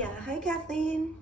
Yeah, hi Kathleen.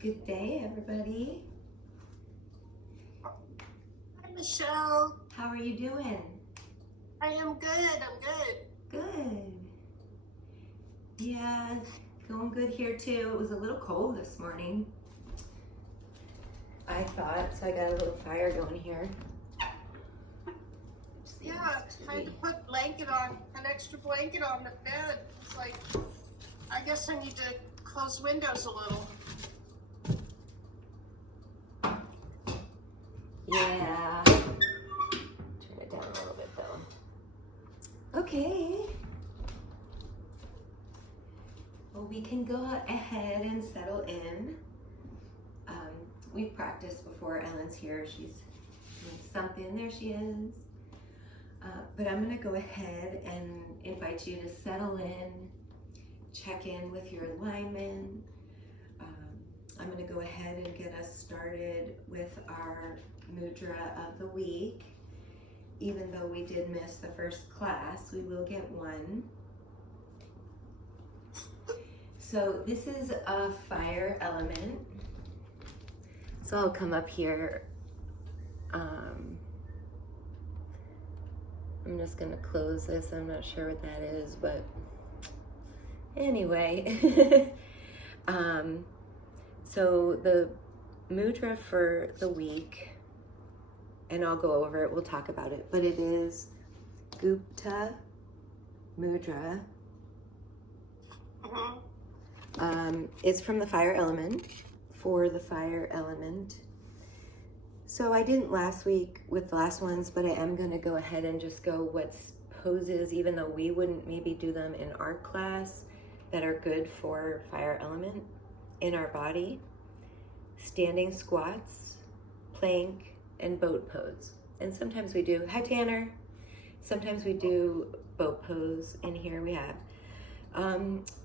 Good day, everybody. Hi, Michelle. How are you doing? I am good. I'm good. Good. Yeah, going good here too. It was a little cold this morning, I thought, so I got a little fire going here. Yeah, I had to put an extra blanket on the bed. It's like, I guess I need to close windows a little. Yeah. Turn it down a little bit though. Okay. Well, we can go ahead and settle in. We've practiced before. Ellen's here. She's doing something. There she is. But I'm going to go ahead and invite you to settle in, check in with your alignment. I'm going to go ahead and get us started with our mudra of the week. Even though we did miss the first class, we will get one. So this is a fire element. So I'll come up here. I'm just gonna close this. I'm not sure what that is, but anyway. So the mudra for the week, and I'll go over it, we'll talk about it, but it is Gupta mudra. It's from the fire element, for the fire element. So I didn't last week with the last ones, but I am going to go ahead and just go what's poses, even though we wouldn't maybe do them in our class, that are good for fire element in our body. Standing squats, plank, and boat pose. And sometimes we do, hi Tanner, sometimes we do boat pose in here. We have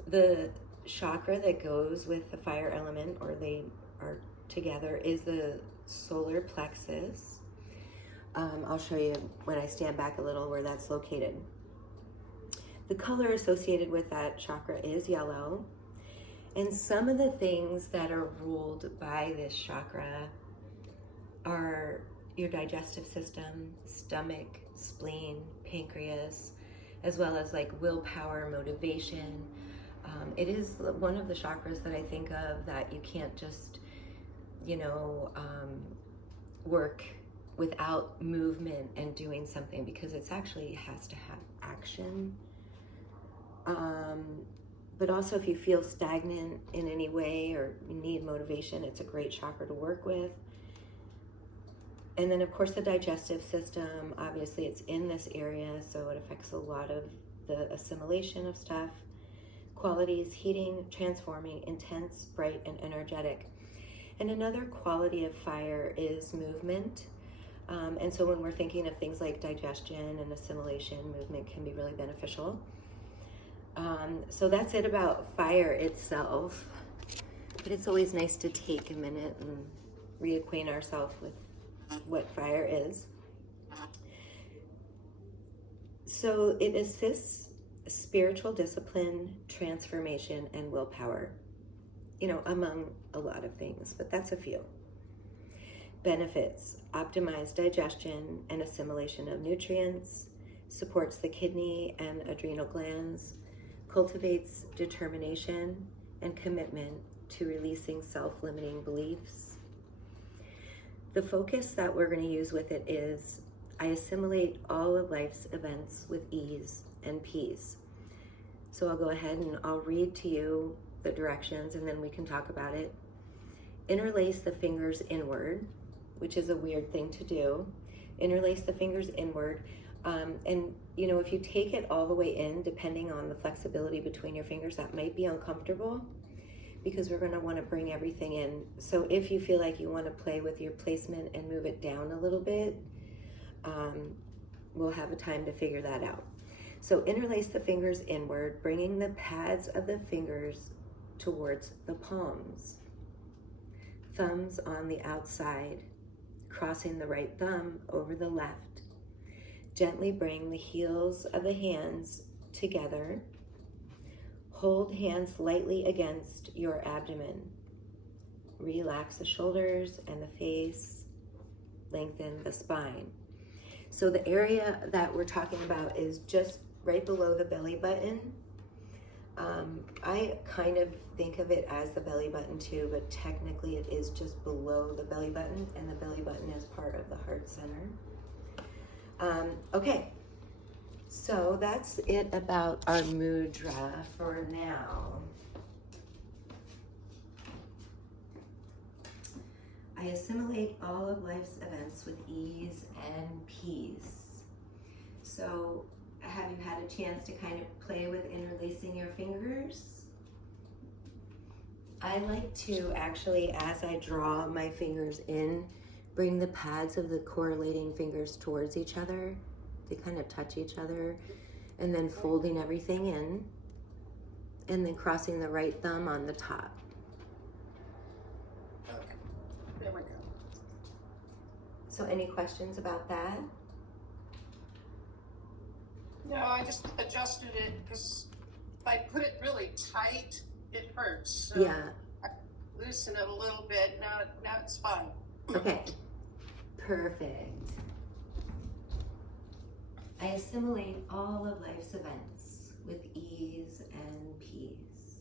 the chakra that goes with the fire element, or they are together, is the solar plexus. I'll show you when I stand back a little where that's located. The color associated with that chakra is yellow. And some of the things that are ruled by this chakra are your digestive system, stomach, spleen, pancreas, as well as like willpower, motivation. It is one of the chakras that I think of that you can't just, work without movement and doing something, because it's actually has to have action. But also if you feel stagnant in any way or you need motivation, it's a great chakra to work with. And then of course the digestive system, obviously it's in this area, so it affects a lot of the assimilation of stuff. Qualities: heating, transforming, intense, bright, and energetic. And another quality of fire is movement. And so when we're thinking of things like digestion and assimilation, movement can be really beneficial. So that's it about fire itself. But it's always nice to take a minute and reacquaint ourselves with what fire is. So it assists spiritual discipline, transformation, and willpower, among a lot of things, but that's a few. Benefits: optimized digestion and assimilation of nutrients, supports the kidney and adrenal glands, cultivates determination and commitment to releasing self-limiting beliefs. The focus that we're going to use with it is, I assimilate all of life's events with ease and peace. So I'll go ahead and I'll read to you the directions and then we can talk about it. Interlace the fingers inward, which is a weird thing to do. Interlace the fingers inward. And you know, if you take it all the way in, depending on the flexibility between your fingers, that might be uncomfortable because we're going to want to bring everything in. So if you feel like you want to play with your placement and move it down a little bit, we'll have a time to figure that out. So interlace the fingers inward, bringing the pads of the fingers towards the palms. Thumbs on the outside, crossing the right thumb over the left. Gently bring the heels of the hands together. Hold hands lightly against your abdomen. Relax the shoulders and the face. Lengthen the spine. So the area that we're talking about is just right below the belly button. I kind of think of it as the belly button too, but technically it is just below the belly button, and the belly button is part of the heart center. Okay, so that's it about our mudra for now. I assimilate all of life's events with ease and peace. So have you had a chance to kind of play with interlacing your fingers? I like to actually, as I draw my fingers in, bring the pads of the correlating fingers towards each other. They kind of touch each other, and then folding everything in, and then crossing the right thumb on the top. Okay, there we go. So any questions about that? No, I just adjusted it because if I put it really tight, it hurts. So Yeah. I loosen it a little bit. Now it's fine. Okay, perfect. I assimilate all of life's events with ease and peace.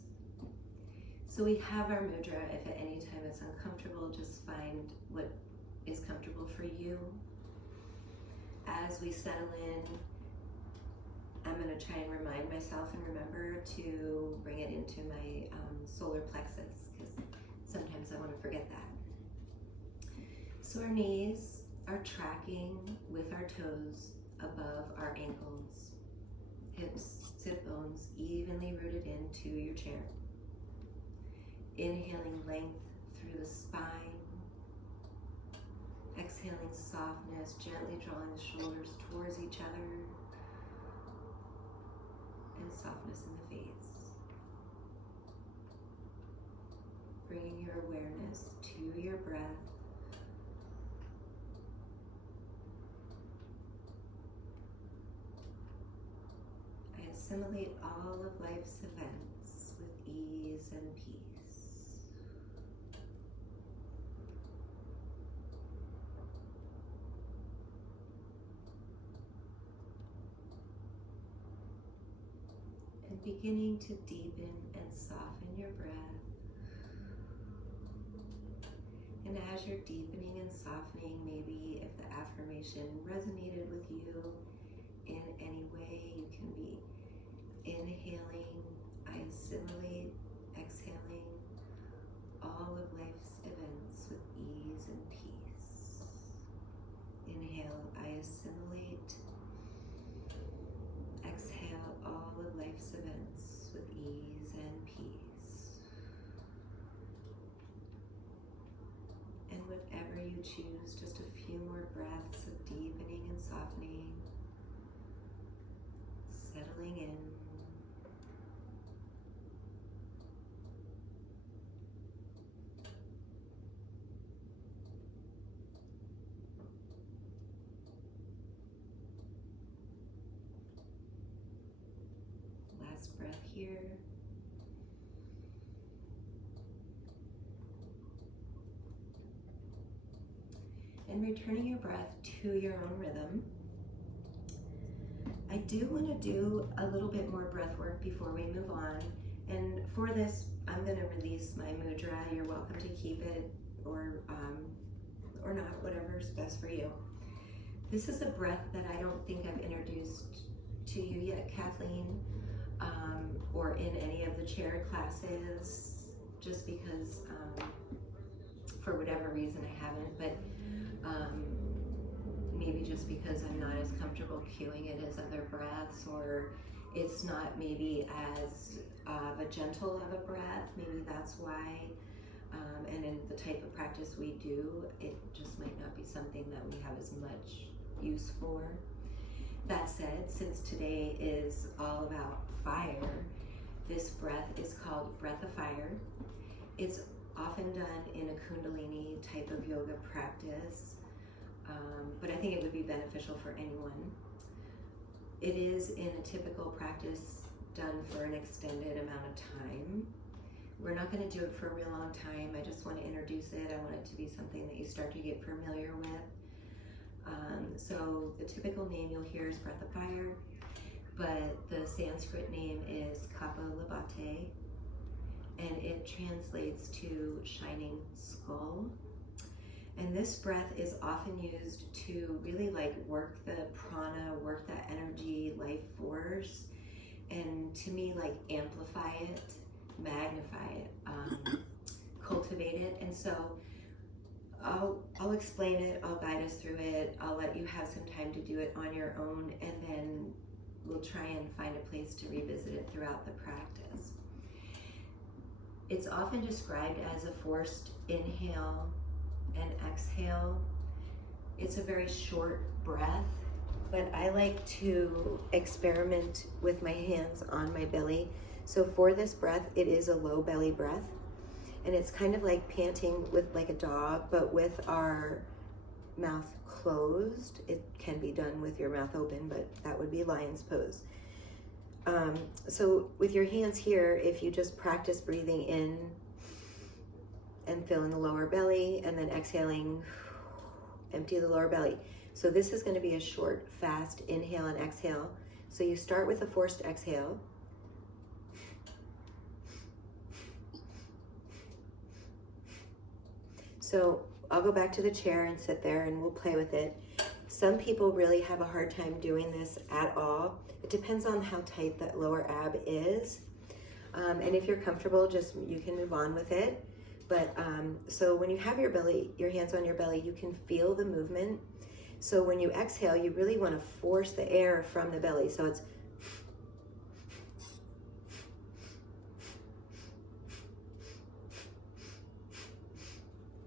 So we have our mudra. If at any time it's uncomfortable, just find what is comfortable for you. As we settle in, I'm going to try and remind myself and remember to bring it into my solar plexus, because sometimes I want to forget that. So our knees are tracking with our toes above our ankles. Hips, sit bones evenly rooted into your chair. Inhaling length through the spine. Exhaling softness, gently drawing the shoulders towards each other. And softness in the face. Bringing your awareness to your breath. I assimilate all of life's events with ease and peace. And beginning to deepen and soften your breath. And as you're deepening and softening, maybe if the affirmation resonated with you in any way, you can be inhaling, I assimilate, exhaling all of life's events with ease and peace. Inhale, I assimilate. Exhale all of life's events with ease and peace. And whatever you choose, just a few more breaths of deepening and softening, settling in. Last breath here. And returning your breath to your own rhythm. I do want to do a little bit more breath work before we move on. And for this, I'm going to release my mudra. You're welcome to keep it or not, whatever's best for you. This is a breath that I don't think I've introduced to you yet, Kathleen. or in any of the chair classes, just because for whatever reason I haven't, but maybe just because I'm not as comfortable cueing it as other breaths, or it's not maybe as of a gentle of a breath, maybe that's why. And in the type of practice we do, it just might not be something that we have as much use for. That said, since today is all about fire, this breath is called Breath of Fire. It's often done in a Kundalini type of yoga practice, but I think it would be beneficial for anyone. It is in a typical practice done for an extended amount of time. We're not going to do it for a real long time. I just want to introduce it. I want it to be something that you start to get familiar with. So the typical name you'll hear is Breath of Fire, but the Sanskrit name is Kapalabhati, and it translates to shining skull. And this breath is often used to really like work the prana, work that energy, life force, and to me like amplify it, magnify it, cultivate it. And so I'll explain it, I'll guide us through it, I'll let you have some time to do it on your own, and then we'll try and find a place to revisit it throughout the practice. It's often described as a forced inhale and exhale. It's a very short breath, but I like to experiment with my hands on my belly. So for this breath, it is a low belly breath, and it's kind of like panting with like a dog, but with our mouth closed. It can be done with your mouth open, but that would be lion's pose. So with your hands here, if you just practice breathing in and fill in the lower belly, and then exhaling, empty the lower belly. So this is going to be a short, fast inhale and exhale. So you start with a forced exhale. So I'll go back to the chair and sit there and we'll play with it. Some people really have a hard time doing this at all. It depends on how tight that lower ab is. And if you're comfortable, just you can move on with it. But so when you have your belly, your hands on your belly, you can feel the movement. So when you exhale, you really want to force the air from the belly. So it's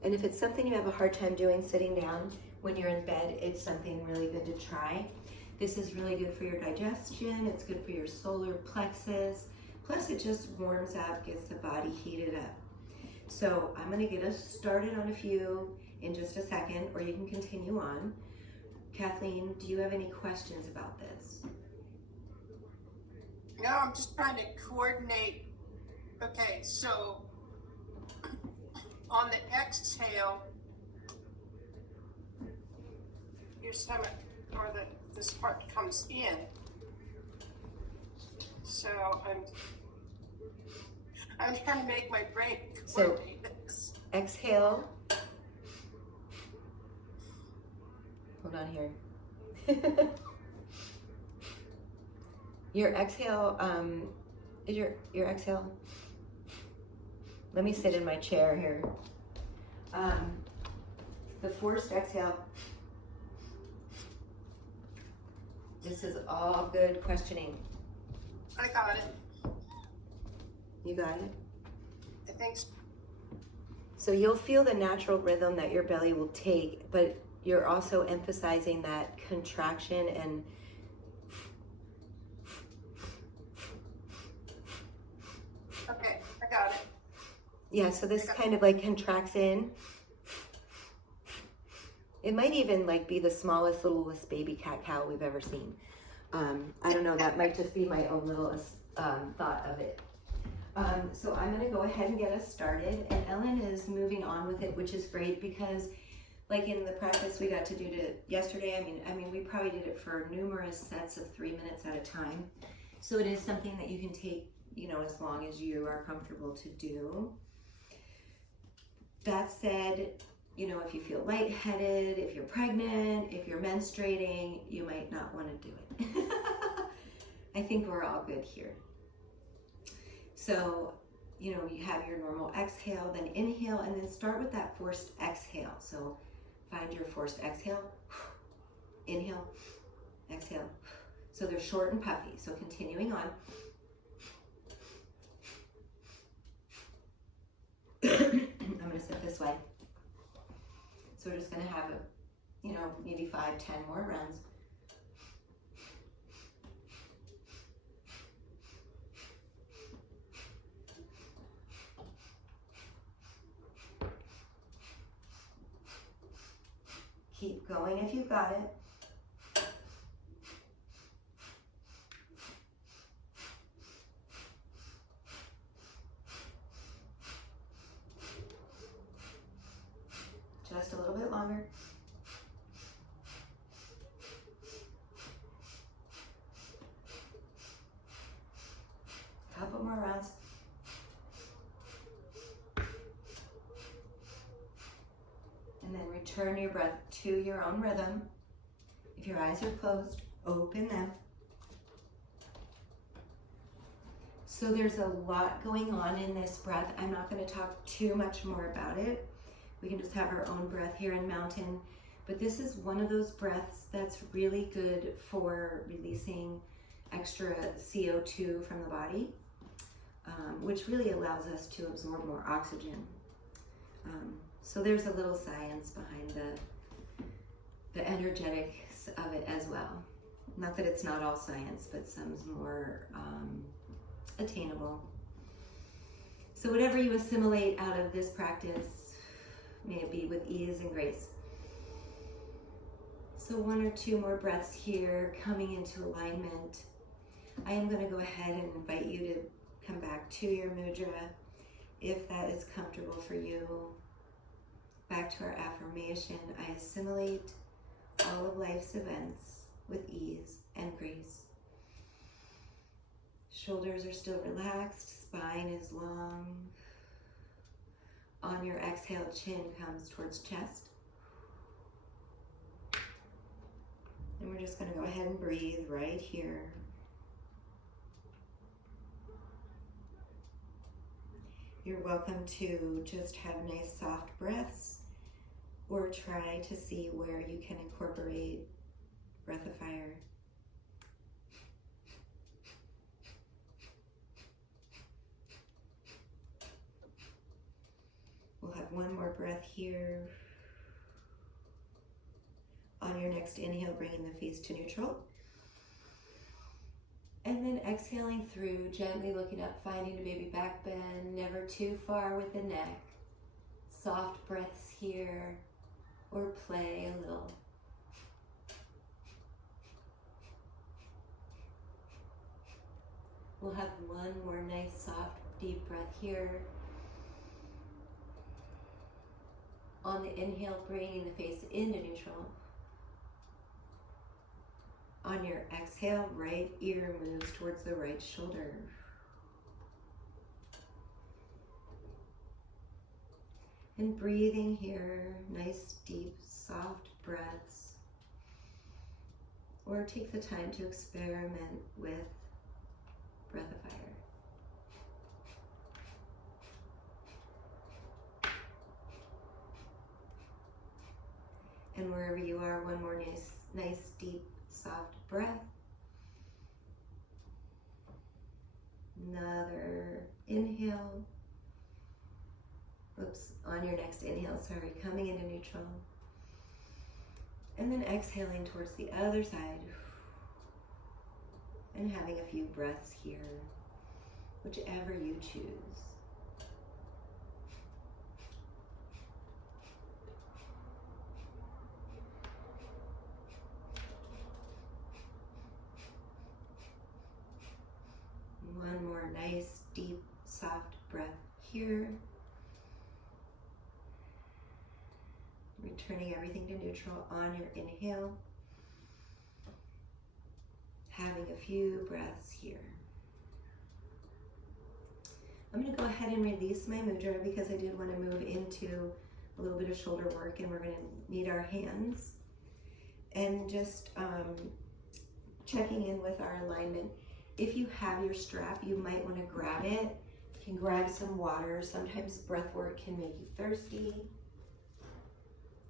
and if it's something you have a hard time doing sitting down when you're in bed, it's something really good to try. This is really good for your digestion. It's good for your solar plexus. Plus it just warms up, gets the body heated up. So I'm going to get us started on a few in just a second, or you can continue on. Kathleen, do you have any questions about this? No, I'm just trying to coordinate. Okay, so on the exhale, your stomach, or this part comes in. So I'm trying to make my brain coordinate this. Exhale. Hold on here. Your exhale, is your exhale? Let me sit in my chair here. The forced exhale. This is all good questioning. I got it. You got it? I think so. So you'll feel the natural rhythm that your belly will take, but you're also emphasizing that contraction and Okay, I got it. yeah, so this kind of like contracts in. It might even like be the smallest, littlest baby cat-cow we've ever seen. I don't know, that might just be my own little thought of it. So I'm gonna go ahead and get us started, and Ellen is moving on with it, which is great because like in the practice we got to do yesterday, I mean, we probably did it for numerous sets of 3 minutes at a time. So it is something that you can take, you know, as long as you are comfortable to do. That said, you know, if you feel lightheaded, if you're pregnant, if you're menstruating, you might not want to do it. I think we're all good here. So, you know, you have your normal exhale, then inhale, and then start with that forced exhale. So find your forced exhale, inhale, exhale. So they're short and puffy. So continuing on. I'm going to sit this way. So we're just going to have a, you know, maybe 5-10 more rounds. Keep going if you've got it. Just a little bit longer. Couple more rounds. And then return your breath to your own rhythm. If your eyes are closed, open them. So there's a lot going on in this breath. I'm not going to talk too much more about it. We can just have our own breath here in mountain. But this is one of those breaths that's really good for releasing extra CO2 from the body, which really allows us to absorb more oxygen. So there's a little science behind the energetics of it as well. Not that it's not all science, but some's more attainable. So whatever you assimilate out of this practice, may it be with ease and grace. So 1 or 2 more breaths here, coming into alignment. I am going to go ahead and invite you to come back to your mudra, if that is comfortable for you. Back to our affirmation. I assimilate all of life's events with ease and grace. Shoulders are still relaxed, spine is long. On your exhale, chin comes towards chest. And we're just going to go ahead and breathe right here. You're welcome to just have nice soft breaths, or try to see where you can incorporate breath of fire. We'll have one more breath here. On your next inhale, bringing the face to neutral. And then exhaling through, gently looking up, finding a baby back bend, never too far with the neck. Soft breaths here, or play a little. We'll have one more nice, soft, deep breath here. On the inhale, bringing the face into neutral. On your exhale, right ear moves towards the right shoulder. And breathing here, nice, deep, soft breaths. Or take the time to experiment with breath of fire. And wherever you are, one more nice, deep, soft breath. Another inhale. Oops, on your next inhale, coming into neutral. And then exhaling towards the other side. And having a few breaths here, whichever you choose. One more nice, deep, soft breath here. Returning everything to neutral on your inhale. Having a few breaths here. I'm going to go ahead and release my mudra because I did want to move into a little bit of shoulder work, and we're going to need our hands. And just checking in with our alignment. If you have your strap, you might want to grab it can grab some water. Sometimes breath work can make you thirsty.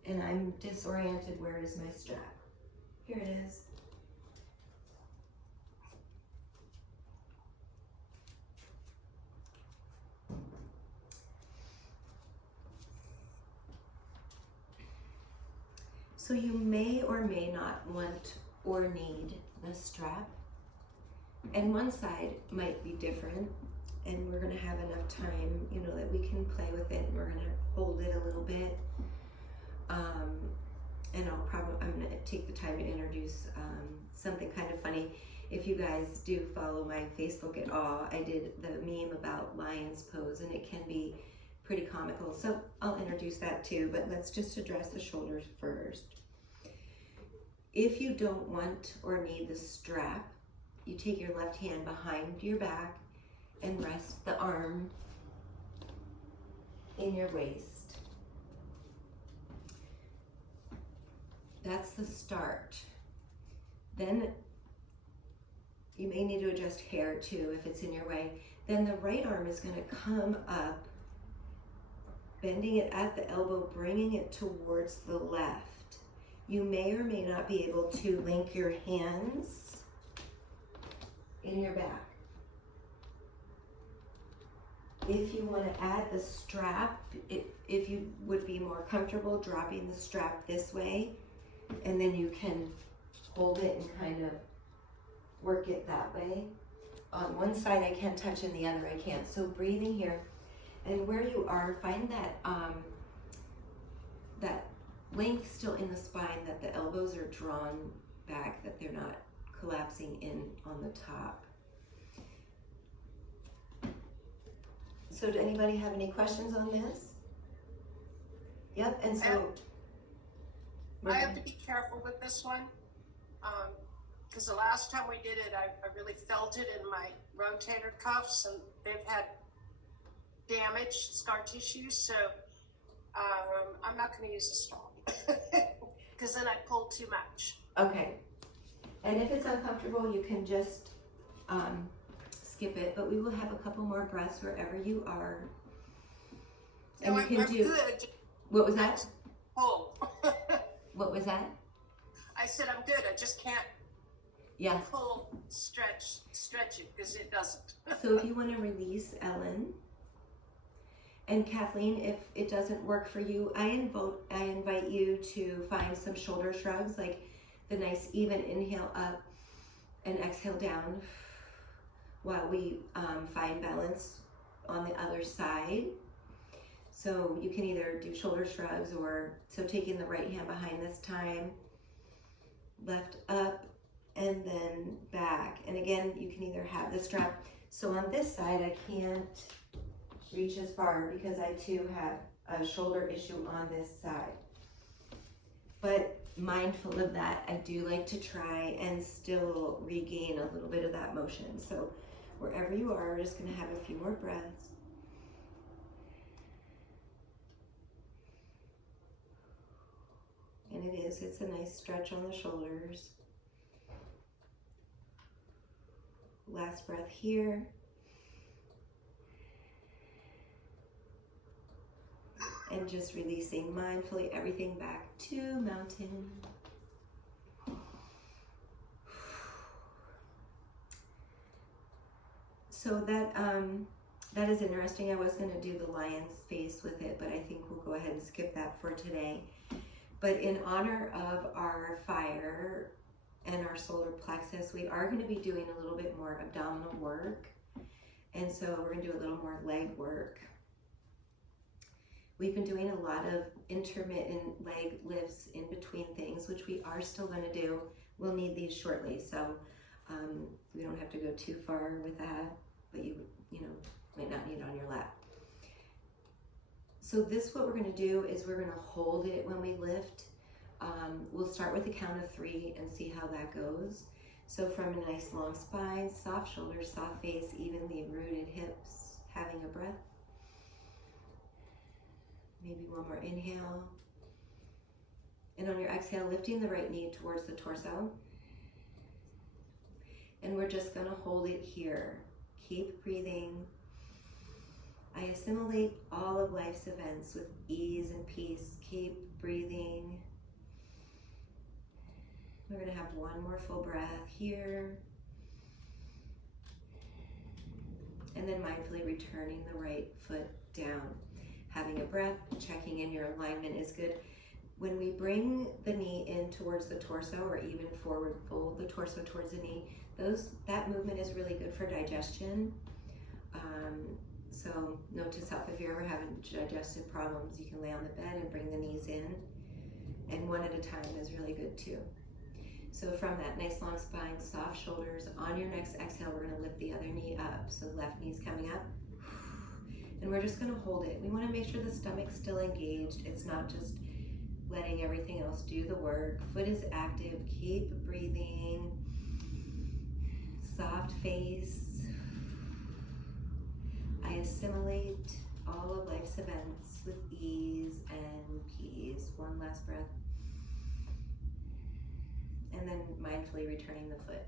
And I'm disoriented. Where is my strap? Here it is. So you may or may not want or need the strap. And one side might be different, and we're gonna have enough time, you know, that we can play with it, and we're gonna hold it a little bit. And I'm gonna take the time to introduce something kind of funny. If you guys do follow my Facebook at all, I did the meme about lion's pose, and it can be pretty comical. So I'll introduce that too, but let's just address the shoulders first. If you don't want or need the strap, you take your left hand behind your back and rest the arm in your waist. That's the start. Then you may need to adjust hair too if it's in your way. Then the right arm is going to come up, bending it at the elbow, bringing it towards the left. You may or may not be able to link your hands in your back. If you want to add the strap, if you would be more comfortable dropping the strap this way, and then you can hold it and kind of work it that way. On one side I can't touch and the other I can't. So breathing here, and where you are, find that that length still in the spine, that the elbows are drawn back, that they're not collapsing in on the top. So do anybody have any questions on this? Yep, and so I have to be careful with this one, because the last time we did it, I really felt it in my rotator cuffs, and they've had damaged scar tissue, so I'm not going to use a straw, because then I pull too much. Okay, and if it's uncomfortable, you can just skip it, but we will have a couple more breaths wherever you are. And no, you can I'm do good. What was that? Pull. What was that? I said I'm good. I just can't pull, stretch it, because it doesn't. So if you want to release, Ellen, and Kathleen, if it doesn't work for you, I invite you to find some shoulder shrugs, like the nice even inhale up and exhale down, while we find balance on the other side. So you can either do shoulder shrugs, or so taking the right hand behind this time, left up, and then back. And again, you can either have the strap. So on this side, I can't reach as far because I too have a shoulder issue on this side. But mindful of that, I do like to try and still regain a little bit of that motion. So wherever you are, we're just going to have a few more breaths. And it's a nice stretch on the shoulders. Last breath here. And just releasing mindfully everything back to mountain. So that is interesting. I was going to do the lion's face with it, but I think we'll go ahead and skip that for today. But in honor of our fire and our solar plexus, we are going to be doing a little bit more abdominal work. And so we're going to do a little more leg work. We've been doing a lot of intermittent leg lifts in between things, which we are still going to do. We'll need these shortly, so we don't have to go too far with that, but you might not need it on your lap. So what we're going to do is we're going to hold it when we lift. We'll start with the count of 3 and see how that goes. So from a nice long spine, soft shoulders, soft face, evenly rooted hips, having a breath. Maybe one more inhale. And on your exhale, lifting the right knee towards the torso. And we're just going to hold it here. Keep breathing. I assimilate all of life's events with ease and peace. Keep breathing. We're going to have one more full breath here. And then mindfully returning the right foot down. Having a breath, checking in your alignment is good. When we bring the knee in towards the torso, or even forward fold the torso towards the knee, that movement is really good for digestion. So note to self, if you're ever having digestive problems, you can lay on the bed and bring the knees in. And one at a time is really good too. So from that nice long spine, soft shoulders, on your next exhale, we're going to lift the other knee up. So left knee's coming up. And we're just going to hold it. We want to make sure the stomach's still engaged. It's not just letting everything else do the work. Foot is active. Keep breathing. Soft face. I assimilate all of life's events with ease and peace. One last breath. And then mindfully returning the foot.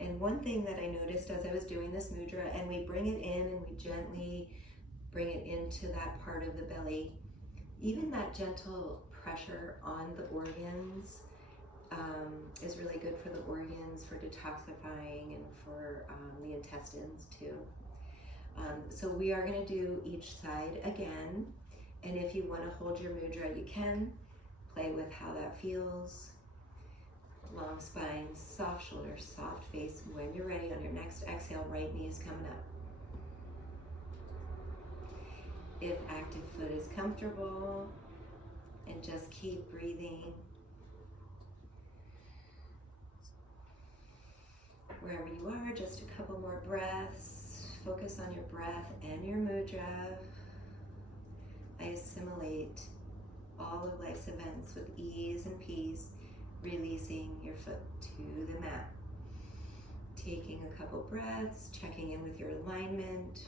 And one thing that I noticed as I was doing this mudra, and we bring it in and we gently bring it into that part of the belly, even that gentle pressure on the organs is really good for the organs, for detoxifying, and for the intestines too. So we are going to do each side again, and if you want to hold your mudra, you can. Play with how that feels. Long spine, soft shoulders, soft face. When you're ready, on your next exhale, right knee is coming up. If active foot is comfortable, and just keep breathing. Wherever you are, just a couple more breaths. Focus on your breath and your mudra. I assimilate all of life's events with ease and peace, releasing your foot to the mat. Taking a couple breaths, checking in with your alignment,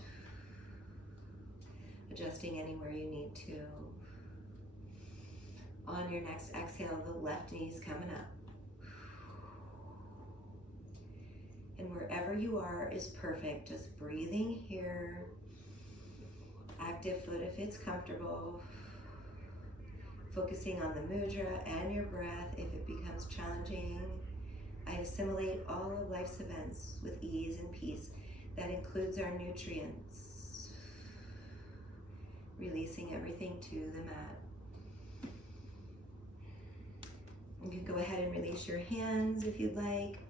adjusting anywhere you need to. On your next exhale, the left knee's coming up. And wherever you are is perfect. Just breathing here. Active foot if it's comfortable. Focusing on the mudra and your breath if it becomes challenging. I assimilate all of life's events with ease and peace. That includes our nutrients. Releasing everything to the mat. You can go ahead and release your hands if you'd like.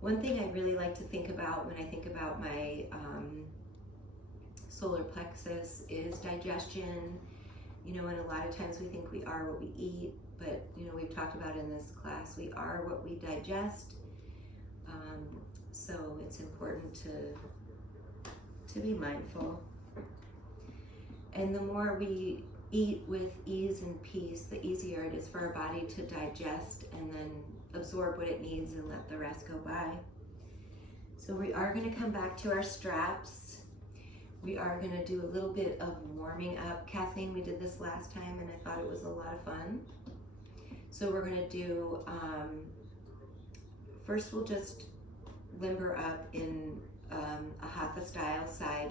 One thing I really like to think about when I think about my solar plexus is digestion. You know, and a lot of times we think we are what we eat, but you know, we've talked about in this class, we are what we digest. So it's important to be mindful. And the more we eat with ease and peace, the easier it is for our body to digest and then absorb what it needs and let the rest go by. So we are going to come back to our straps. We are going to do a little bit of warming up. Kathleen, we did this last time and I thought it was a lot of fun. So we're going to do, first we'll just limber up in a hatha style side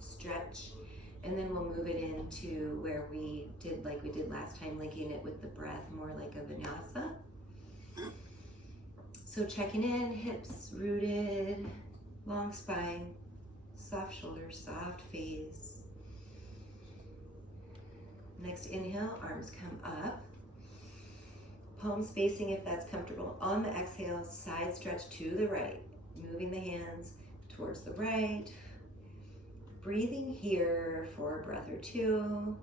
stretch, and then we'll move it into where we did like we did last time, linking it with the breath, more like a vinyasa. So checking in, hips rooted, long spine, soft shoulders, soft face. Next inhale, arms come up. Palms facing if that's comfortable. On the exhale, side stretch to the right. Moving the hands towards the right. Breathing here for a breath or two.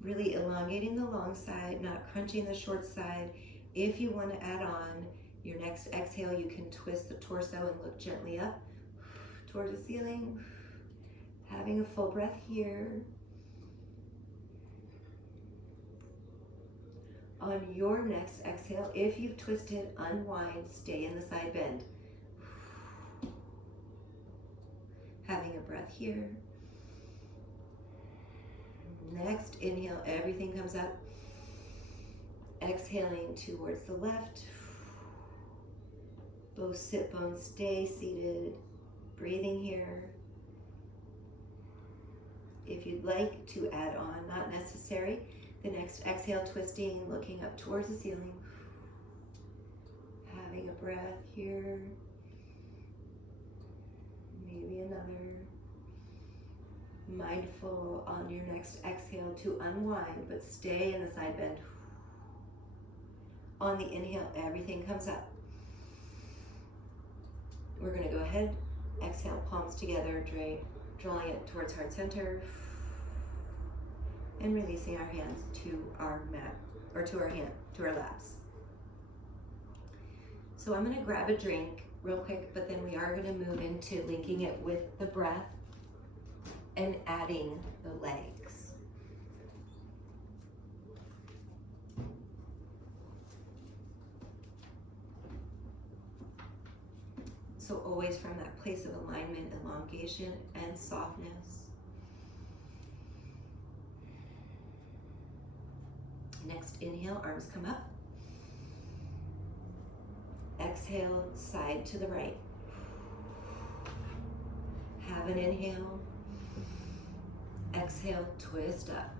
Really elongating the long side, not crunching the short side. If you want to add on your next exhale, you can twist the torso and look gently up toward the ceiling. Having a full breath here. On your next exhale, if you've twisted, unwind, stay in the side bend. Having a breath here. Next inhale, everything comes up. Exhaling towards the left. Both sit bones stay seated. Breathing here. if you'd like to add on, not necessary. The next exhale, twisting, looking up towards the ceiling. Having a breath here. Maybe another. Mindful on your next exhale to unwind, but stay in the side bend. On the inhale, everything comes up. We're going to go ahead, exhale, palms together, drawing it towards heart center, and releasing our hands to our mat, or to our laps. So I'm going to grab a drink real quick, but then we are going to move into linking it with the breath and adding the legs. So always from that place of alignment, elongation, and softness. Next inhale, arms come up. Exhale, side to the right. Have an inhale. Exhale, twist up.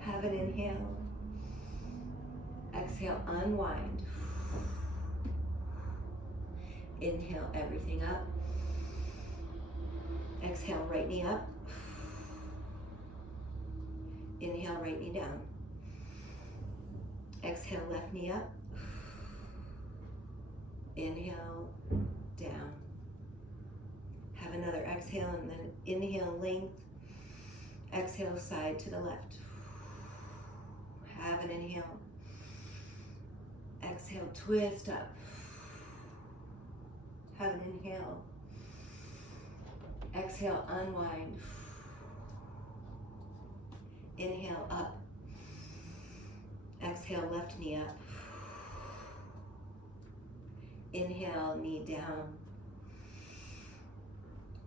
Have an inhale. Exhale, unwind. Inhale, everything up. Exhale, right knee up. Inhale, right knee down. Exhale, left knee up. Inhale, down. Have another exhale and then inhale, length. Exhale, side to the left. Have an inhale. Exhale, twist up. Have an inhale. Exhale, unwind. Inhale, up. Exhale, left knee up. Inhale, knee down.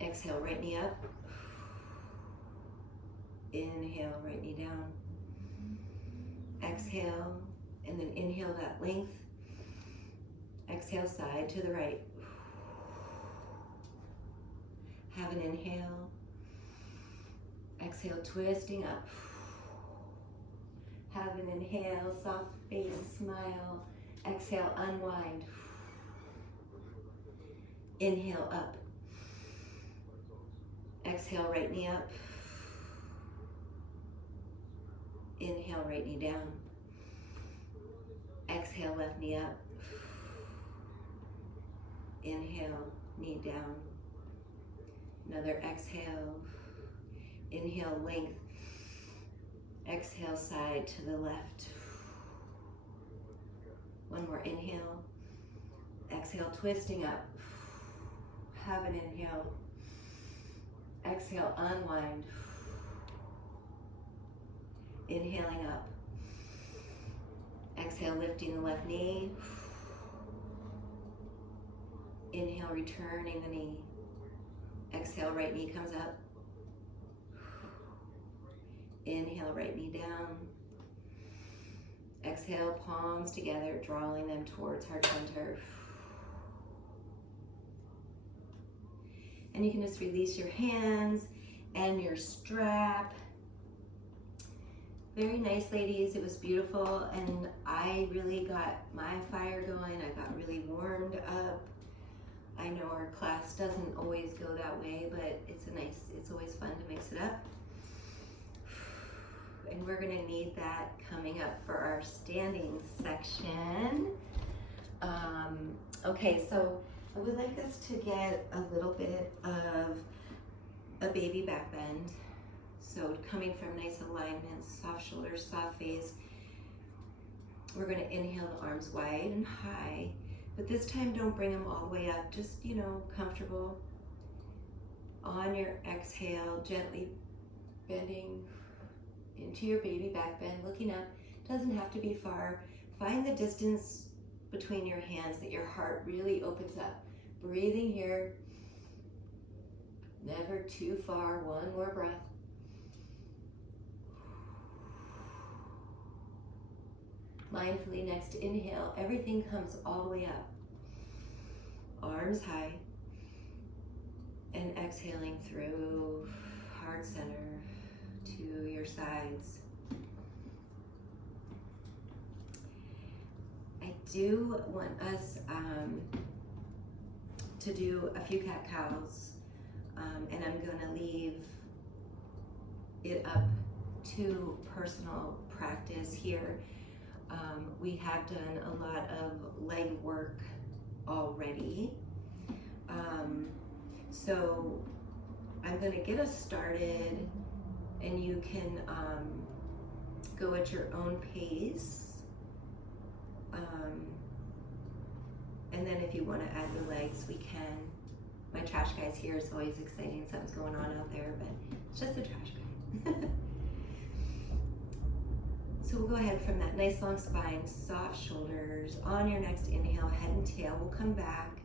Exhale, right knee up. Inhale, right knee down. Exhale, and then inhale that length. Exhale, side to the right. Have an inhale. Exhale, twisting up. Have an inhale, soft face, smile. Exhale, unwind. Inhale, up. Exhale, right knee up. Inhale, right knee down. Exhale, left knee up. Inhale, knee down. Another exhale. Inhale, length. Exhale, side to the left. One more inhale. Exhale, twisting up. Have an inhale. Exhale, unwind. Inhaling up. Exhale, lifting the left knee. Inhale, returning the knee. Exhale, right knee comes up. Inhale, right knee down. Exhale, palms together, drawing them towards heart center. And you can just release your hands and your strap. Very nice, ladies. It was beautiful, and I really got my fire going. I got really warmed up. I know our class doesn't always go that way, but it's always fun to mix it up. And we're gonna need that coming up for our standing section. Okay, so I would like us to get a little bit of a baby back bend. So coming from nice alignment, soft shoulders, soft face. We're gonna inhale the arms wide and high, but this time don't bring them all the way up, just, comfortable. On your exhale, gently bending into your baby back bend, looking up. Doesn't have to be far. Find the distance between your hands that your heart really opens up. Breathing here. Never too far. One more breath. Mindfully, next inhale, everything comes all the way up. Arms high. And exhaling through. sides. I do want us to do a few cat-cows, and I'm going to leave it up to personal practice here. We have done a lot of leg work already, so I'm going to get us started, and you can go at your own pace. And then if you want to add your legs, we can. My trash guy's here. It's always exciting. Something's going on out there, but it's just the trash guy. So we'll go ahead from that nice long spine, soft shoulders. On your next inhale, head and tail will come back.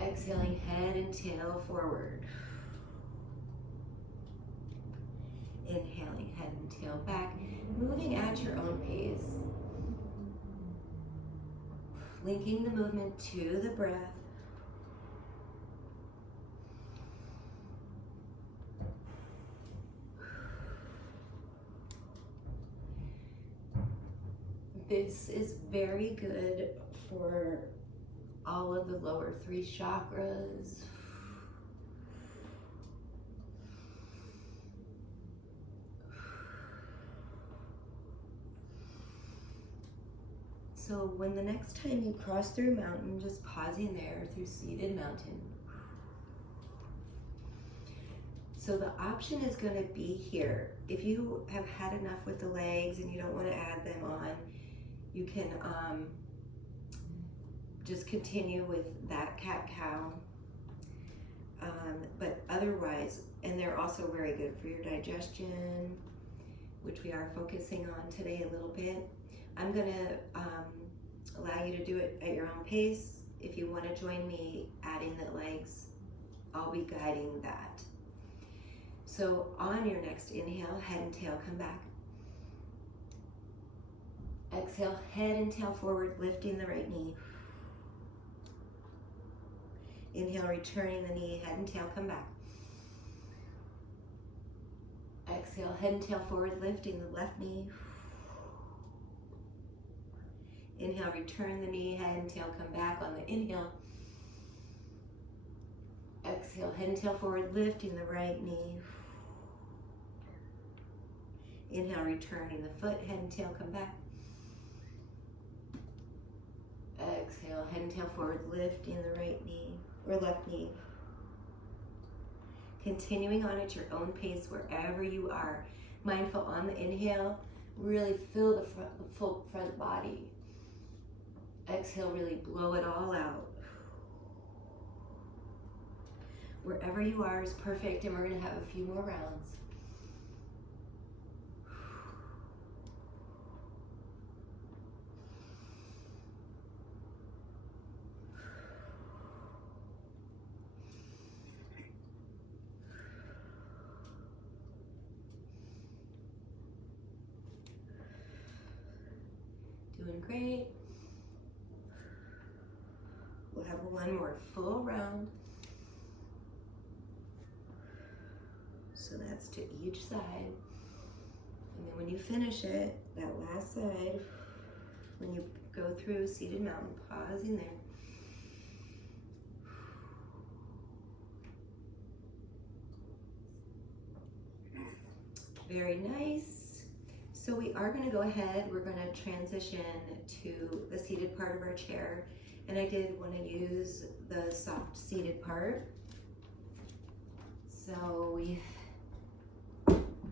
Exhaling, head and tail forward. Inhaling, head and tail back. Moving at your own pace. Linking the movement to the breath. This is very good for all of the lower 3 chakras. So when the next time you cross through a mountain, just pausing there through seated mountain. So the option is going to be here. If you have had enough with the legs and you don't want to add them on, you can just continue with that cat-cow. But otherwise, and they're also very good for your digestion, which we are focusing on today a little bit. I'm going to allow you to do it at your own pace. If you want to join me adding the legs, I'll be guiding that. So on your next inhale, head and tail come back. Exhale, head and tail forward, lifting the right knee. Inhale, returning the knee, head and tail come back. Exhale, head and tail forward, lifting the left knee. Inhale, return the knee, head and tail come back on the inhale. Exhale, head and tail forward, lifting the right knee. Inhale, returning the foot, head and tail come back. Exhale, head and tail forward, lifting the right knee, or left knee. Continuing on at your own pace wherever you are. Mindful on the inhale, really fill the full front body. Exhale, really blow it all out. Wherever you are is perfect, and we're going to have a few more rounds. Doing great. We'll have one more full round. So that's to each side. And then when you finish it, that last side, when you go through seated mountain, pausing there. Very nice. So we are going to go ahead, we're going to transition to the seated part of our chair. And I did want to use the soft seated part. So we've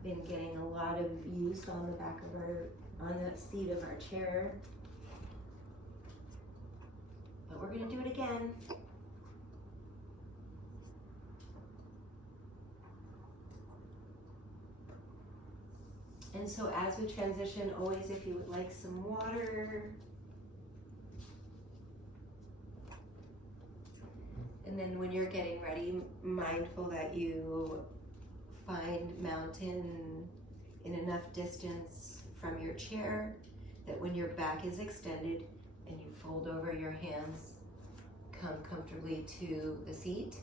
been getting a lot of use on the back of on the seat of our chair. But we're going to do it again. And so as we transition, always if you would like some water. And then when you're getting ready, mindful that you find mountain in enough distance from your chair that when your back is extended and you fold over your hands, come comfortably to the seat,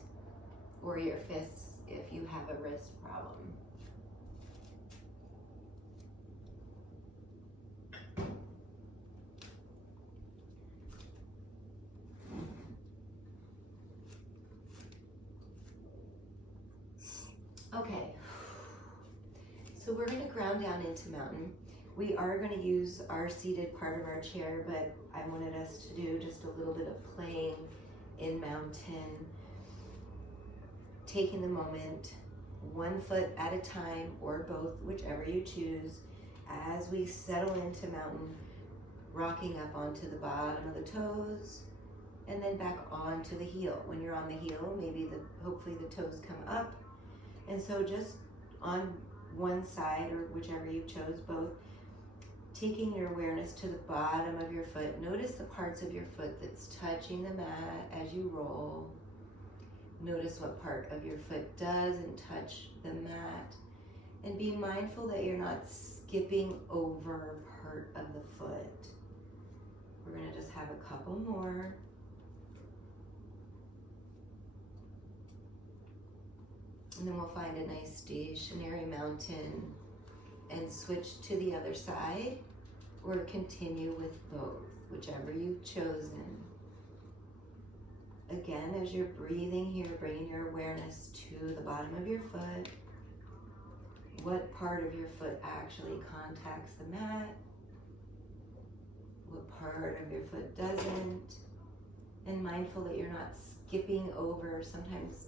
or your fists if you have a wrist problem. Okay, so we're going to ground down into mountain. We are going to use our seated part of our chair, but I wanted us to do just a little bit of playing in mountain, taking the moment, 1 foot at a time, or both, whichever you choose, as we settle into mountain, rocking up onto the bottom of the toes, and then back onto the heel. When you're on the heel, maybe hopefully the toes come up. And so just on one side, or whichever you chose, both, taking your awareness to the bottom of your foot. Notice the parts of your foot that's touching the mat as you roll. Notice what part of your foot doesn't touch the mat. And be mindful that you're not skipping over part of the foot. We're going to just have a couple more. And then we'll find a nice stationary mountain and switch to the other side, or continue with both, whichever you've chosen. Again, as you're breathing here, bringing your awareness to the bottom of your foot. What part of your foot actually contacts the mat? What part of your foot doesn't? And mindful that you're not skipping over. Sometimes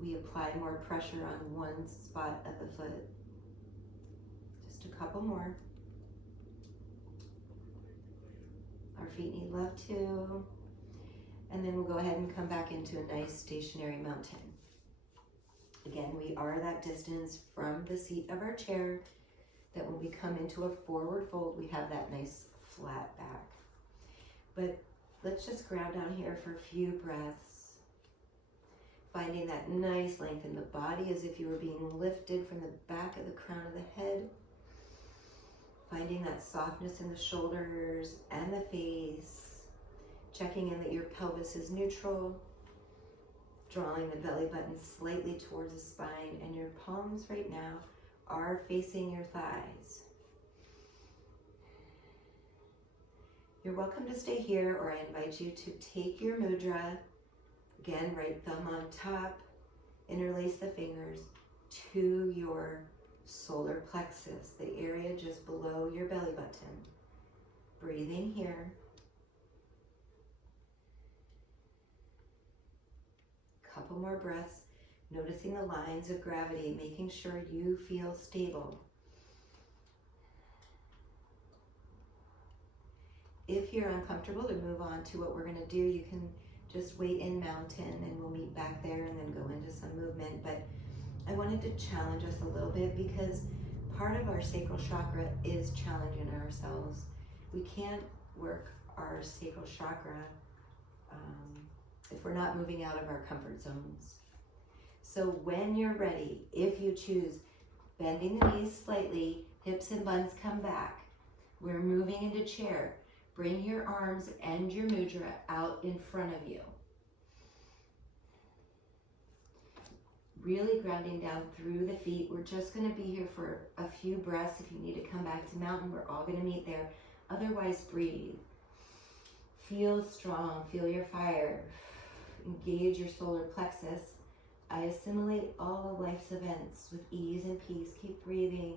we apply more pressure on one spot of the foot. Just a couple more. Our feet need love too. And then we'll go ahead and come back into a nice stationary mountain. Again, we are that distance from the seat of our chair, that when we come into a forward fold, we have that nice flat back. But let's just ground down here for a few breaths. Finding that nice length in the body as if you were being lifted from the back of the crown of the head. Finding that softness in the shoulders and the face. Checking in that your pelvis is neutral. Drawing the belly button slightly towards the spine, and your palms right now are facing your thighs. You're welcome to stay here, or I invite you to take your mudra. Again, right thumb on top, interlace the fingers to your solar plexus, the area just below your belly button. Breathing here. Couple more breaths, noticing the lines of gravity, making sure you feel stable. If you're uncomfortable to move on to what we're going to do, you can just wait in mountain and we'll meet back there and then go into some movement. But I wanted to challenge us a little bit because part of our sacral chakra is challenging ourselves. We can't work our sacral chakra if we're not moving out of our comfort zones. So when you're ready, if you choose, bending the knees slightly, hips and buns come back. We're moving into chair. Bring your arms and your mudra out in front of you. Really grounding down through the feet. We're just going to be here for a few breaths. If you need to come back to mountain, we're all going to meet there. Otherwise, breathe. Feel strong. Feel your fire. Engage your solar plexus. I assimilate all of life's events with ease and peace. Keep breathing.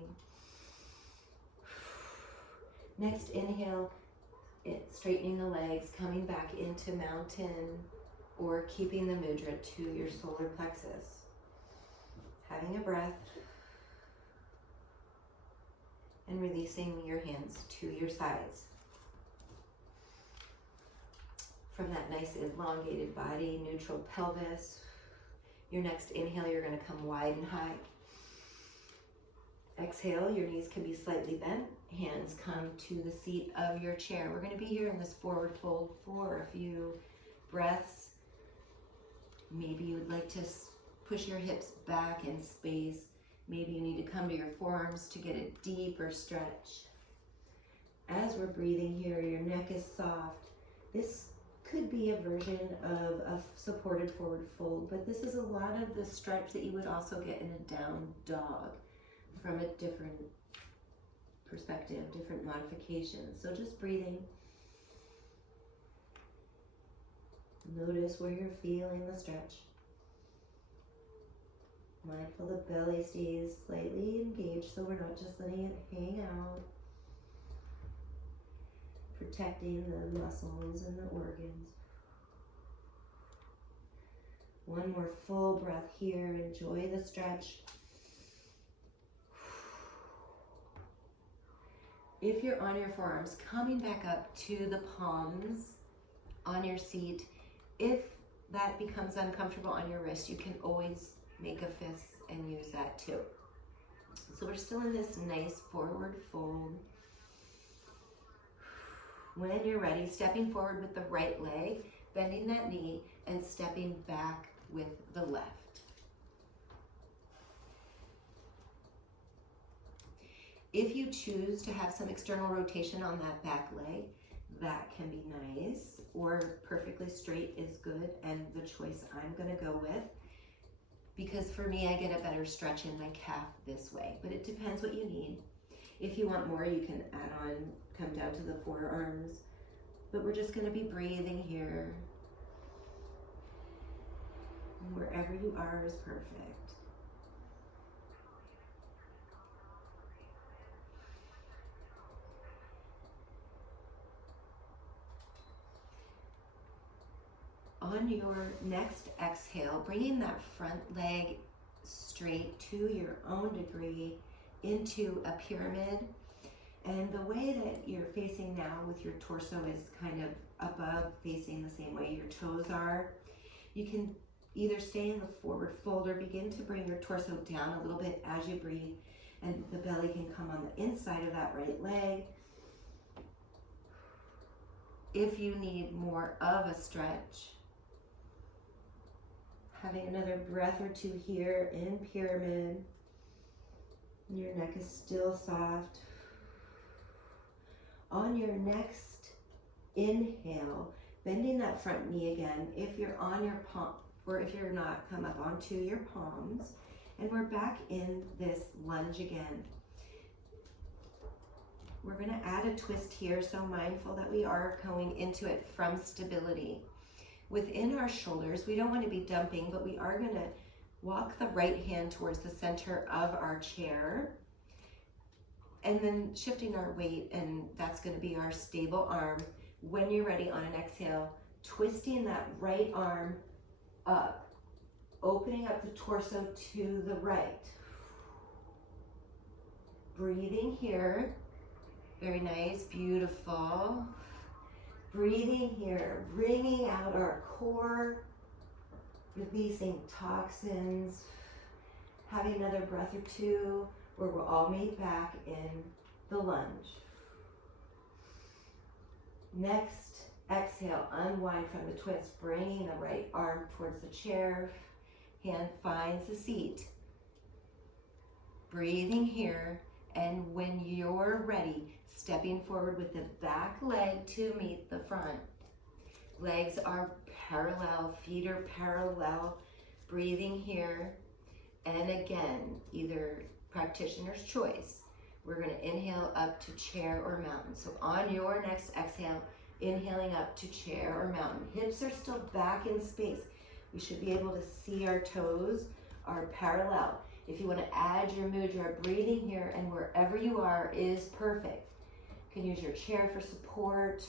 Next, inhale. Straightening the legs, coming back into mountain, or keeping the mudra to your solar plexus. Having a breath, and releasing your hands to your sides. From that nice elongated body, neutral pelvis, your next inhale, you're going to come wide and high. Exhale, your knees can be slightly bent. Hands come to the seat of your chair. We're going to be here in this forward fold for a few breaths. Maybe you would like to push your hips back in space. Maybe you need to come to your forearms to get a deeper stretch. As we're breathing here, your neck is soft. This could be a version of a supported forward fold, but this is a lot of the stretch that you would also get in a down dog from a different perspective, different modifications. So just breathing. Notice where you're feeling the stretch. Mindful the belly stays slightly engaged, so we're not just letting it hang out. Protecting the muscles and the organs. One more full breath here. Enjoy the stretch. If you're on your forearms, coming back up to the palms on your seat. If that becomes uncomfortable on your wrist, you can always make a fist and use that too. So we're still in this nice forward fold. When you're ready, stepping forward with the right leg, bending that knee, and stepping back with the left. If you choose to have some external rotation on that back leg, that can be nice, or perfectly straight is good, and the choice I'm gonna go with, because for me, I get a better stretch in my calf this way, but it depends what you need. If you want more, you can add on, come down to the forearms, but we're just gonna be breathing here. And wherever you are is perfect. On your next exhale, bringing that front leg straight to your own degree into a pyramid. And the way that you're facing now with your torso is kind of above, facing the same way your toes are. You can either stay in the forward fold or begin to bring your torso down a little bit as you breathe, and the belly can come on the inside of that right leg. If you need more of a stretch, having another breath or two here in pyramid. Your neck is still soft. On your next inhale, bending that front knee again. If you're on your palm, or if you're not, come up onto your palms. And we're back in this lunge again. We're gonna add a twist here, so mindful that we are going into it from stability. Within our shoulders, we don't want to be dumping, but we are going to walk the right hand towards the center of our chair, and then shifting our weight, and that's going to be our stable arm. When you're ready, on an exhale, twisting that right arm up, opening up the torso to the right. Breathing here. Very nice, beautiful. Breathing here, bringing out our core, releasing toxins, having another breath or two where we'll all meet back in the lunge. Next, exhale, unwind from the twist, bringing the right arm towards the chair, hand finds the seat. Breathing here, and when you're ready, stepping forward with the back leg to meet the front. Legs are parallel, feet are parallel. Breathing here. And again, either practitioner's choice. We're going to inhale up to chair or mountain. So on your next exhale, inhaling up to chair or mountain. Hips are still back in space. We should be able to see our toes are parallel. If you want to add your mudra, breathing here and wherever you are is perfect. You can use your chair for support.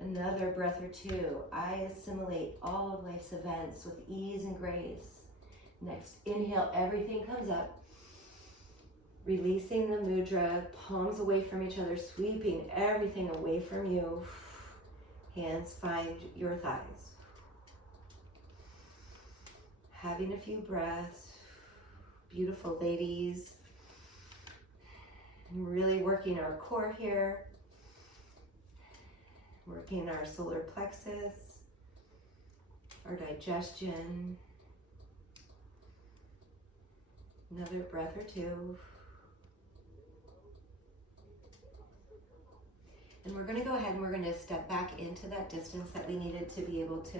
Another breath or two. I assimilate all of life's events with ease and grace. Next, inhale, everything comes up. Releasing the mudra, palms away from each other, sweeping everything away from you. Hands find your thighs. Having a few breaths. Beautiful ladies. And really working our core here. Working our solar plexus, our digestion. Another breath or two. And we're gonna go ahead and we're gonna step back into that distance that we needed to be able to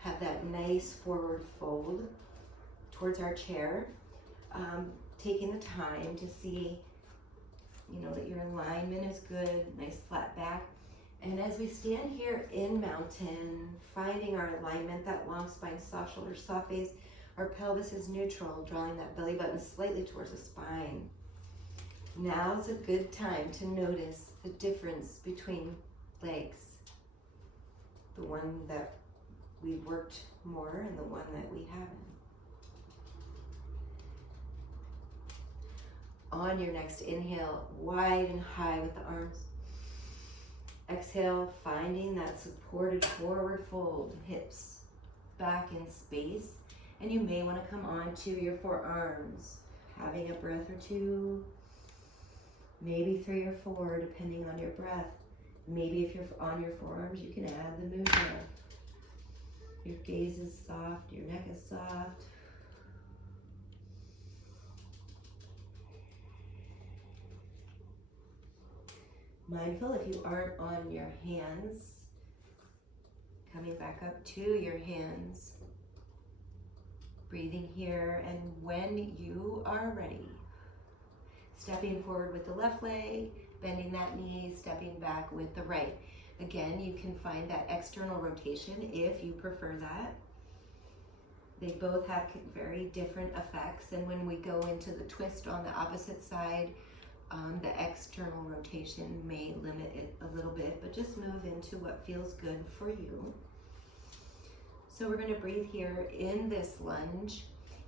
have that nice forward fold towards our chair. Taking the time to see, you know, that your alignment is good, nice flat back. And as we stand here in mountain, finding our alignment, that long spine, soft shoulders, soft face, our pelvis is neutral, drawing that belly button slightly towards the spine. Now's a good time to notice the difference between legs. The one that we've worked more and the one that we haven't. On your next inhale, wide and high with the arms. Exhale, finding that supported forward fold, hips back in space. And you may want to come onto your forearms, having a breath or two, maybe 3 or 4, depending on your breath. Maybe if you're on your forearms, you can add the mudra. Your gaze is soft, your neck is soft. Mindful if you aren't on your hands, coming back up to your hands, breathing here, and when you are ready, stepping forward with the left leg, bending that knee, stepping back with the right. Again, you can find that external rotation if you prefer that. They both have very different effects, and when we go into the twist on the opposite side, the external rotation may limit it a little bit, but just move into what feels good for you. So we're going to breathe here in this lunge.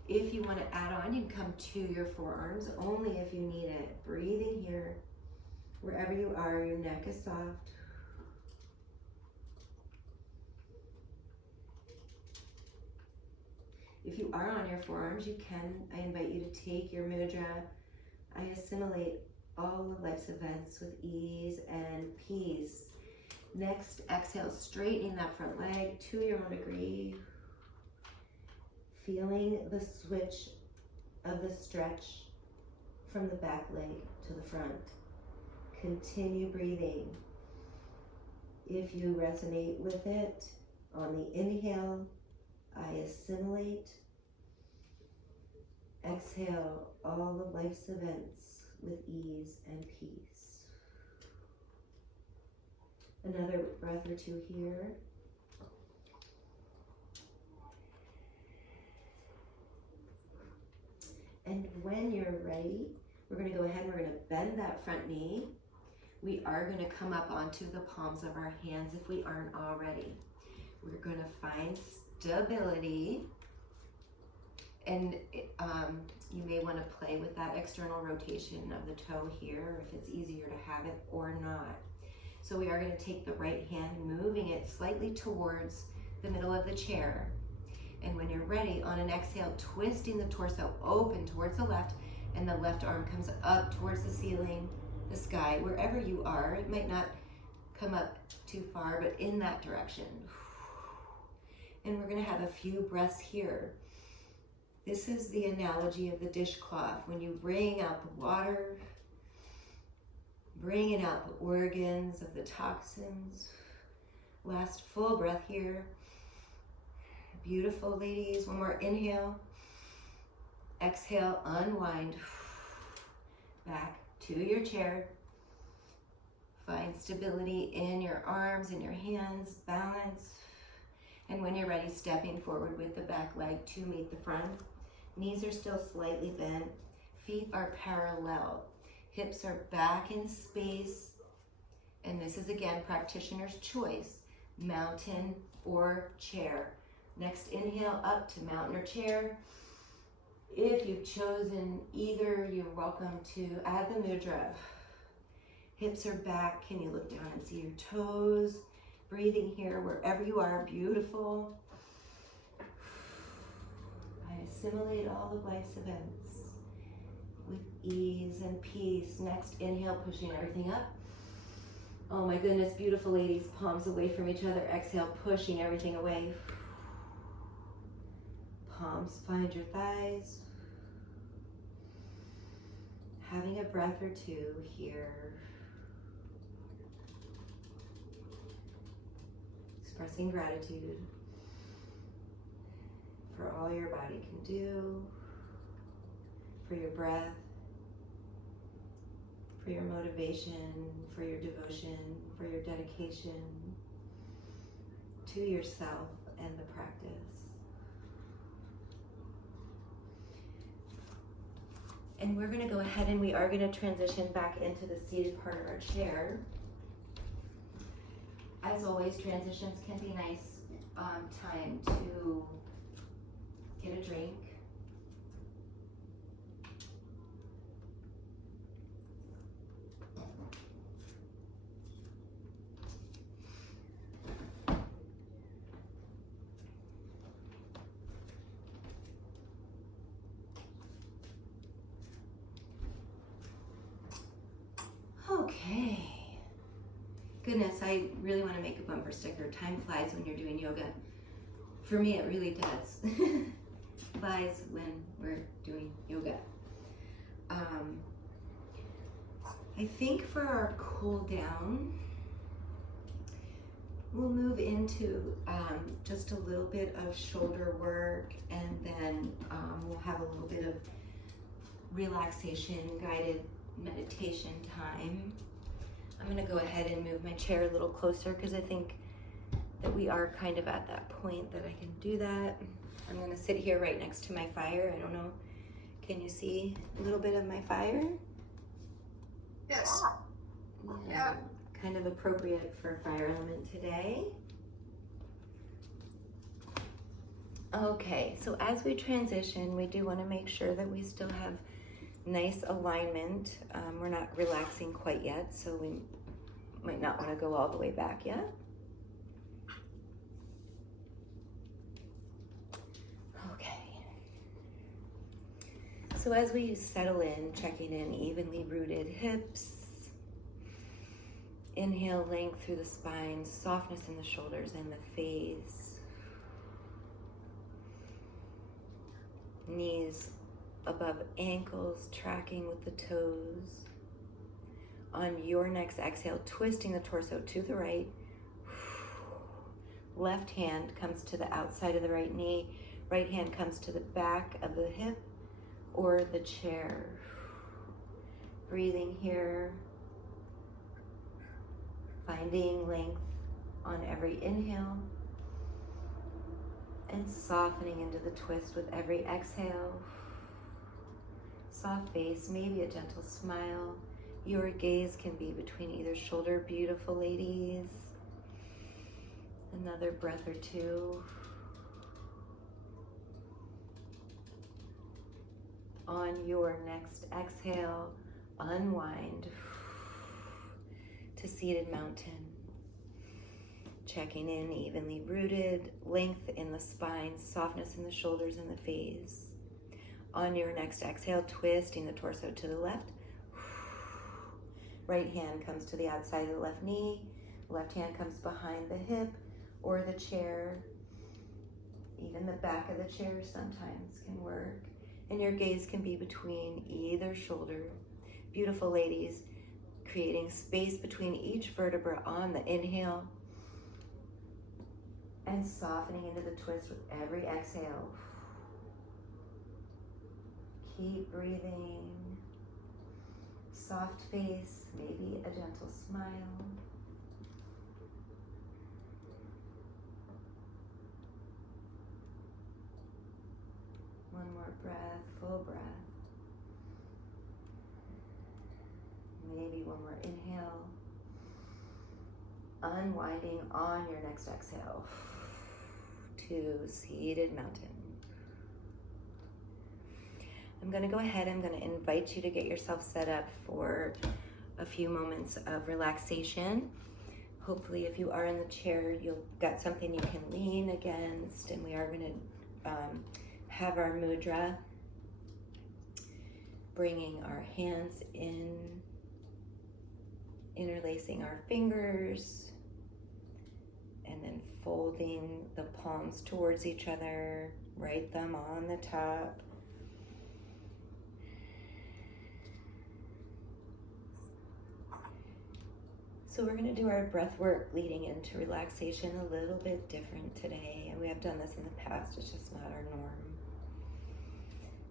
If you want to add on, you can come to your forearms, only if you need it. Breathing here, wherever you are, your neck is soft. If you are on your forearms, you can, I invite you to take your mudra. I assimilate all of life's events with ease and peace. Next, exhale, straightening that front leg to your own degree. Feeling the switch of the stretch from the back leg to the front. Continue breathing. If you resonate with it, on the inhale, I assimilate. Exhale all of life's events with ease and peace. Another breath or two here. And when you're ready, we're going to go ahead and we're going to bend that front knee. We are going to come up onto the palms of our hands if we aren't already. We're going to find stability. And you may want to play with that external rotation of the toe here, if it's easier to have it or not. So we are going to take the right hand, moving it slightly towards the middle of the chair. And when you're ready, on an exhale, twisting the torso open towards the left, and the left arm comes up towards the ceiling, the sky, wherever you are. It might not come up too far, but in that direction. And we're going to have a few breaths here. This is the analogy of the dishcloth. When you bring out the water, bringing out the organs of the toxins. Last full breath here. Beautiful, ladies. One more inhale. Exhale, unwind. Back to your chair. Find stability in your arms and your hands. Balance. And when you're ready, stepping forward with the back leg to meet the front. Knees are still slightly bent. Feet are parallel. Hips are back in space. And this is, again, practitioner's choice. Mountain or chair. Next inhale, up to mountain or chair. If you've chosen either, you're welcome to add the mudra. Hips are back. Can you look down and see your toes? Breathing here wherever you are. Beautiful. I assimilate all of life's events with ease and peace. Next inhale, pushing everything up. Oh my goodness, beautiful, ladies. Palms away from each other. Exhale, pushing everything away. Palms find your thighs. Having a breath or two here. expressing gratitude for all your body can do, for your breath, for your motivation, for your devotion, for your dedication to yourself and the practice. And we're going to go ahead and we are going to transition back into the seated part of our chair. As always, transitions can be nice time to get a drink. Okay. Goodness, I really want to make a bumper sticker. Time flies when you're doing yoga. For me, it really does. Flies when we're doing yoga. I think for our cool down, we'll move into just a little bit of shoulder work, and then we'll have a little bit of relaxation, guided meditation time. I'm going to go ahead and move my chair a little closer because I think that we are kind of at that point that I can do that. I'm going to sit here right next to my fire. I don't know, can you see a little bit of my fire? Yes. Yeah. Kind of appropriate for fire element today. Okay, so as we transition, we do want to make sure that we still have nice alignment. We're not relaxing quite yet, so we might not want to go all the way back yet. Okay. So as we settle in, checking in evenly rooted hips. Inhale, length through the spine, softness in the shoulders and the face. Knees above ankles, tracking with the toes. On your next exhale, twisting the torso to the right. Left hand comes to the outside of the right knee. Right hand comes to the back of the hip or the chair. Breathing here. Finding length on every inhale. And softening into the twist with every exhale. Soft face, maybe a gentle smile. Your gaze can be between either shoulder, beautiful ladies. Another breath or two. On your next exhale, unwind to seated mountain. Checking in, evenly rooted, length in the spine, softness in the shoulders and the face. On your next exhale, twisting the torso to the left. Right hand comes to the outside of the left knee. Left hand comes behind the hip or the chair. Even the back of the chair sometimes can work. And your gaze can be between either shoulder. Beautiful ladies, creating space between each vertebra on the inhale. And softening into the twist with every exhale. Keep breathing. Soft face, maybe a gentle smile. One more breath, full breath. Maybe one more inhale. Unwinding on your next exhale to seated mountain. I'm going to go ahead, I'm going to invite you to get yourself set up for a few moments of relaxation. Hopefully if you are in the chair, you'll got something you can lean against, and we are going to have our mudra, bringing our hands in, interlacing our fingers, and then folding the palms towards each other, right thumb on the top. So we're going to do our breath work leading into relaxation a little bit different today. And we have done this in the past, it's just not our norm.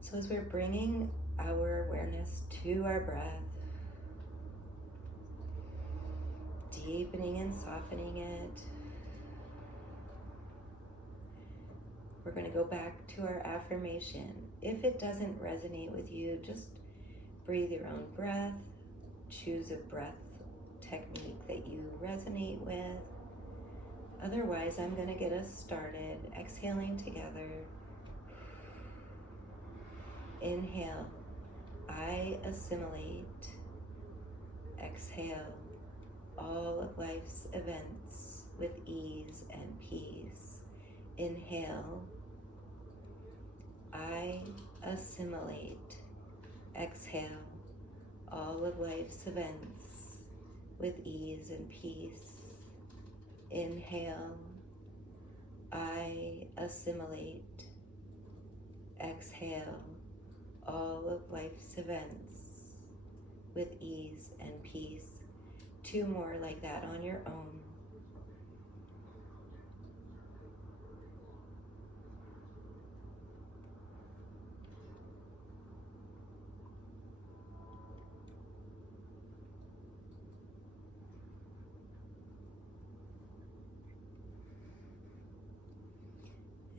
So as we're bringing our awareness to our breath, deepening and softening it, we're going to go back to our affirmation. If it doesn't resonate with you, just breathe your own breath. Choose a breath technique that you resonate with. Otherwise, I'm going to get us started. Exhaling together. Inhale. I assimilate. Exhale. All of life's events with ease and peace. Inhale. I assimilate. Exhale. All of life's events with ease and peace. Inhale. I assimilate. Exhale. All of life's events with ease and peace. 2 more like that on your own.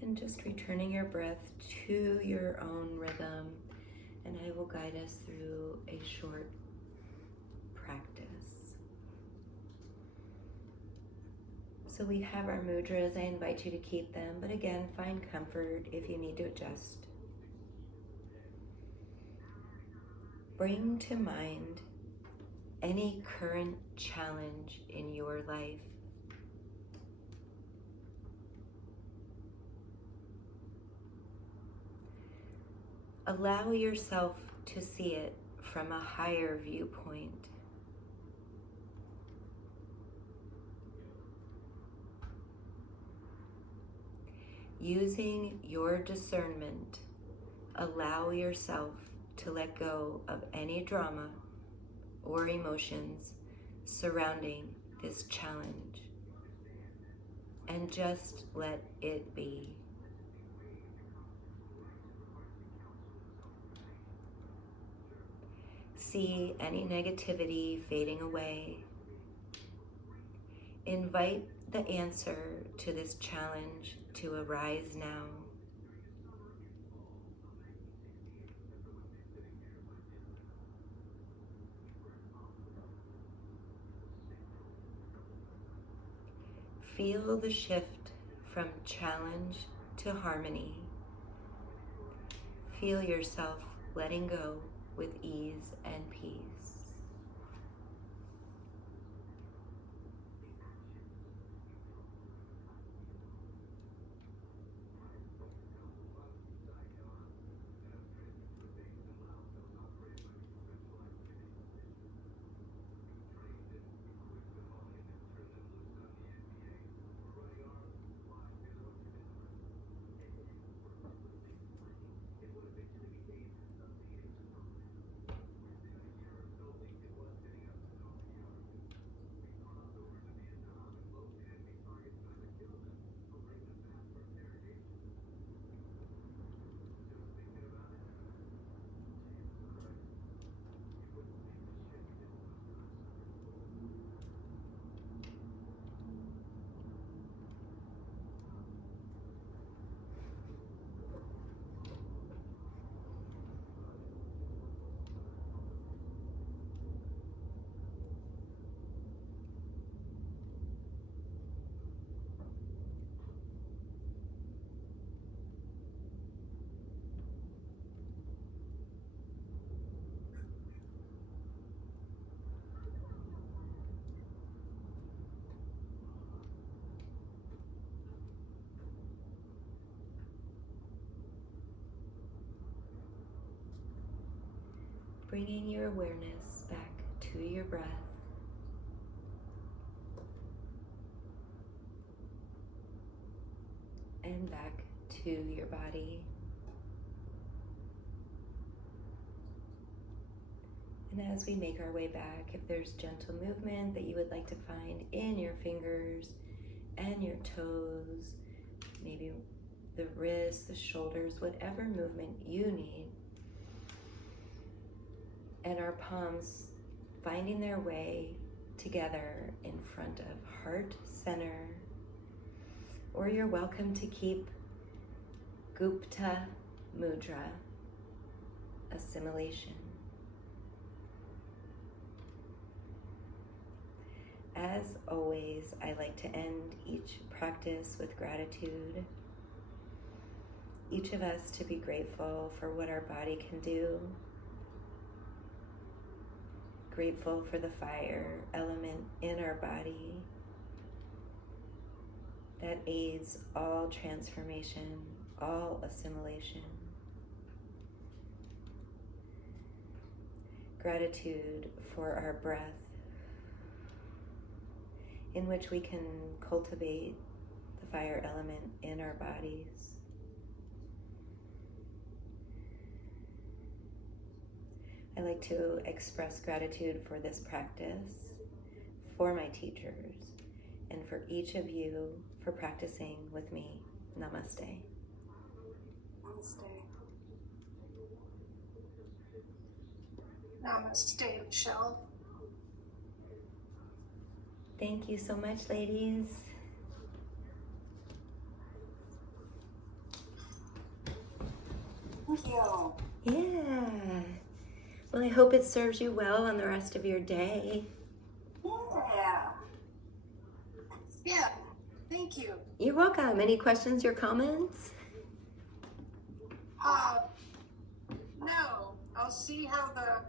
And just returning your breath to your own rhythm, and I will guide us through a short practice. So we have our mudras. I invite you to keep them, but again, find comfort if you need to adjust. Bring to mind any current challenge in your life. Allow yourself to see it from a higher viewpoint. Using your discernment, allow yourself to let go of any drama or emotions surrounding this challenge and just let it be. See any negativity fading away. Invite the answer to this challenge to arise now. Feel the shift from challenge to harmony. Feel yourself letting go with ease and peace. Bringing your awareness back to your breath. And back to your body. And as we make our way back, if there's gentle movement that you would like to find in your fingers and your toes, maybe the wrists, the shoulders, whatever movement you need, and our palms finding their way together in front of heart center, or you're welcome to keep Gupta mudra, assimilation. As always, I like to end each practice with gratitude. Each of us to be grateful for what our body can do. Grateful for the fire element in our body that aids all transformation, all assimilation. Gratitude for our breath, in which we can cultivate the fire element in our bodies. I like to express gratitude for this practice, for my teachers, and for each of you for practicing with me. Namaste. Namaste. Namaste, Michelle. Thank you so much, ladies. Thank you. Yeah. Well, I hope it serves you well on the rest of your day. Yeah. Thank you. You're welcome. Any questions or comments? No. I'll see how the